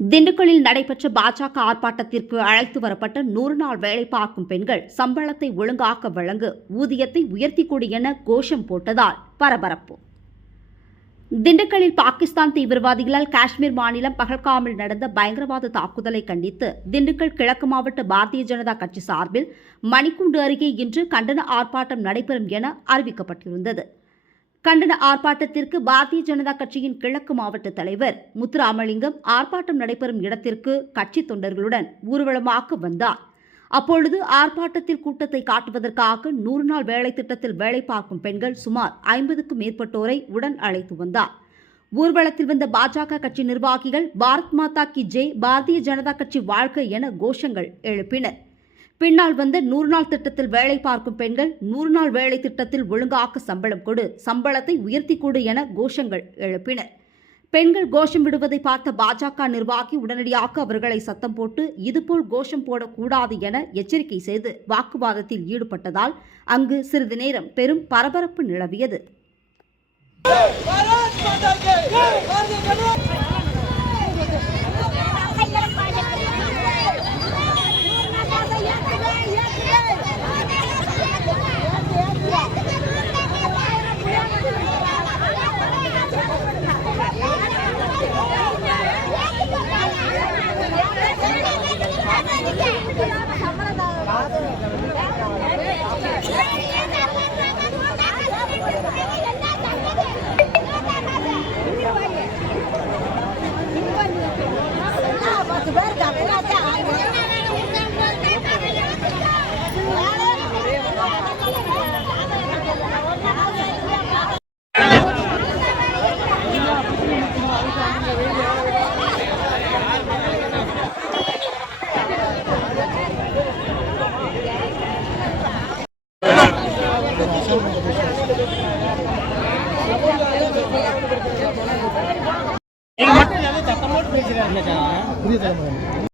திண்டுக்கல்லில் நடைபெற்ற பாஜக ஆர்ப்பாட்டத்திற்கு அழைத்து வரப்பட்ட 100 நாள் வேலை பார்க்கும் பெண்கள் சம்பளத்தை ஒழுங்காக வழங்கு, ஊதியத்தை உயர்த்தி கொடு என கோஷம் போட்டதால் பரபரப்பு. திண்டுக்கல்லில் பாகிஸ்தான் தீவிரவாதிகளால் காஷ்மீர் மாநிலம் பஹல்காமில் நடந்த பயங்கரவாத தாக்குதலை கண்டித்து திண்டுக்கல் கிழக்கு மாவட்ட பாரதிய ஜனதா கட்சி சார்பில் மணிக்கூண்டு அருகே இன்று கண்டன ஆர்ப்பாட்டம் நடைபெறும் என அறிவிக்கப்பட்டிருந்தது. கண்டன ஆர்ப்பாட்டத்திற்கு பாரதிய ஜனதா கட்சியின் கிழக்கு மாவட்ட தலைவர் முத்துராமலிங்கம் ஆர்ப்பாட்டம் நடைபெறும் இடத்திற்கு கட்சி தொண்டர்களுடன் ஊர்வலமாக வந்தார். அப்பொழுது ஆர்ப்பாட்டத்தில் கூட்டத்தை காட்டுவதற்காக 100 நாள் வேலை திட்டத்தில் வேலை பார்க்கும் பெண்கள் சுமார் 50க்கும் மேற்பட்டோரை உடன் அழைத்து வந்தார். ஊர்வலத்தில் வந்த பாஜக கட்சி நிர்வாகிகள் பாரத் மாதா கி ஜெய், பாரதிய ஜனதா கட்சி வாழ்க என கோஷங்கள் எழுப்பினர். பின்னால் வந்த 100 நாள் திட்டத்தில் வேலை பார்க்கும் பெண்கள் 100 நாள் வேலை திட்டத்தில் ஒழுங்காக சம்பளம் கொடு, சம்பளத்தை உயர்த்தி கொடு என கோஷங்கள் எழுப்பினர். பெண்கள் கோஷம் விடுவதை பார்த்த பாஜக நிர்வாகி உடனடியாக அவர்களை சத்தம் போட்டு இதுபோல் கோஷம் போடக்கூடாது என எச்சரிக்கை செய்து வாக்குவாதத்தில் ஈடுபட்டதால் அங்கு சிறிது நேரம் பெரும் பரபரப்பு நிலவியது. நீங்க மட்டும் சத்தம் போட்டு பேசுறாங்க.